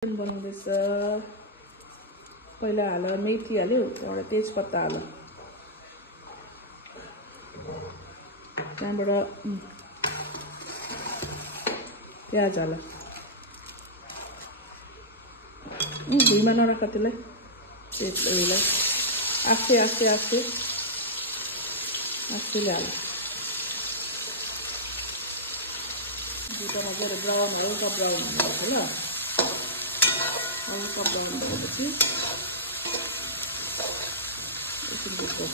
बनाउँदैछ। पहिला हाल मेथी हाल्यो, त्यहाँबाट तेजपत्ता हाल्यो, त्यहाँबाट प्याज हाल्यो। भुइँमा नराख त्यसलाई, उयोलाई आस्ते आस्ते आस्ते आस्तेले हाल्यो। दुईटा मजाले ब्राउन हल्का ब्राउन हुनुपर्छ ल। हल्का ब्राउन भएपछि एकछिन त्यसको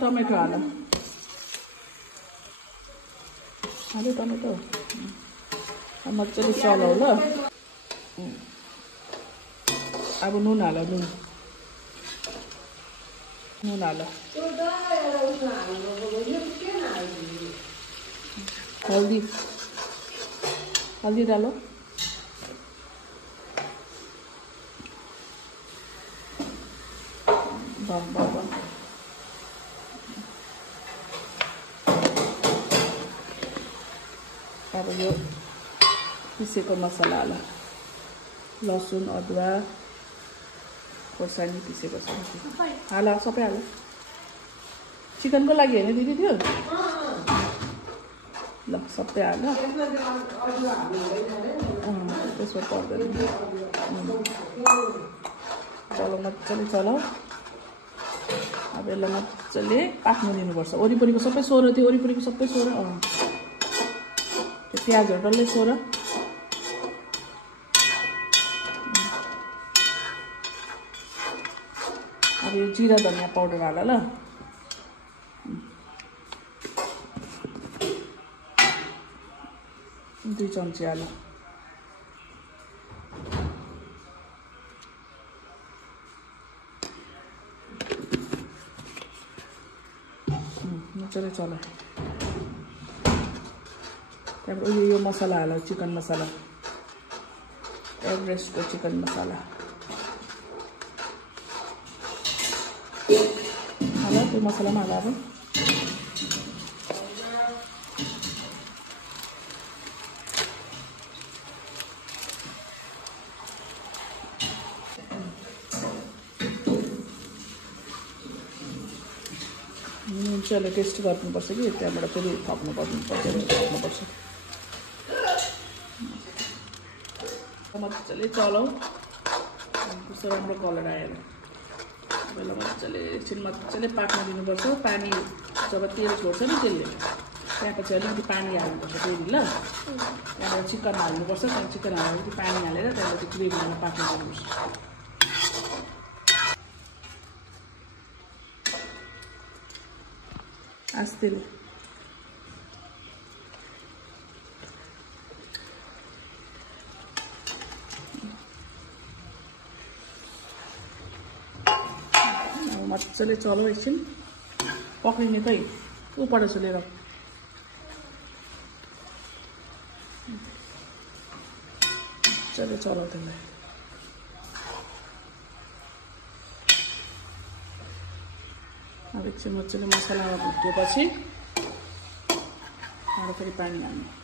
टमेटो हाल्यो, टमेटो मजाले चलाऊ ल। अब नुन हाल्यो, नुन हाल्यो, हल्दी डालो, अब यो पिसेको मसला हाल्यो, लसुन अदुवा खोर्सानी पिसेको छ हाल्यो, सबै हाल्यो। चिकनको लागि होइन दिदी त्यो? ल सबै हाल्यो, त्यसमा पर्दैन। चलो मजाले चलाऊ। अब यसलाई मजाले पाक्नु दिनुपर्छ। वरिपरिको सबै सोह्र, त्यो वरिपरिको सबै सोह्र, त्यो प्याजहरू डल्लै सोह्र। अब यो जिरा धनियाँ पाउडर हाल ल, दुई चम्ची हाल। मजाले चला। त्यहाँबाट यो मसला हाल, चिकन मसला, एभरेस्टको चिकन मसला हाल, त्यो मसलामा हाल। अब नुन चाहिँ अहिले टेस्ट गर्नुपर्छ कि, त्यहाँबाट फेरि थप्नुपर्छ। मजाले चलाऊ, कस्तो राम्रो कलर आएर पहिला मजाले एकछिन मजाले पाक्न दिनुपर्छ। पानी जब तेल छोड्छ नि त्यसले, त्यहाँपछि अलिकति पानी हाल्नुपर्छ फेरि ल। त्यहाँबाट चिकन हाल्नुपर्छ, त्यहाँदेखि चिकन हालेर अलिकति पानी हालेर त्यहाँबाट ग्रेभीमा पाक्न दिनुपर्छ। आस्तेले मजाले चलाऊ। एकछिन पक्रिने खै, ऊपर लिएर मजाले चलाऊ त्यसलाई। अब एकछिन मजाले मसला भुटेपछि त्यहाँबाट फेरि पानी हाल्नु।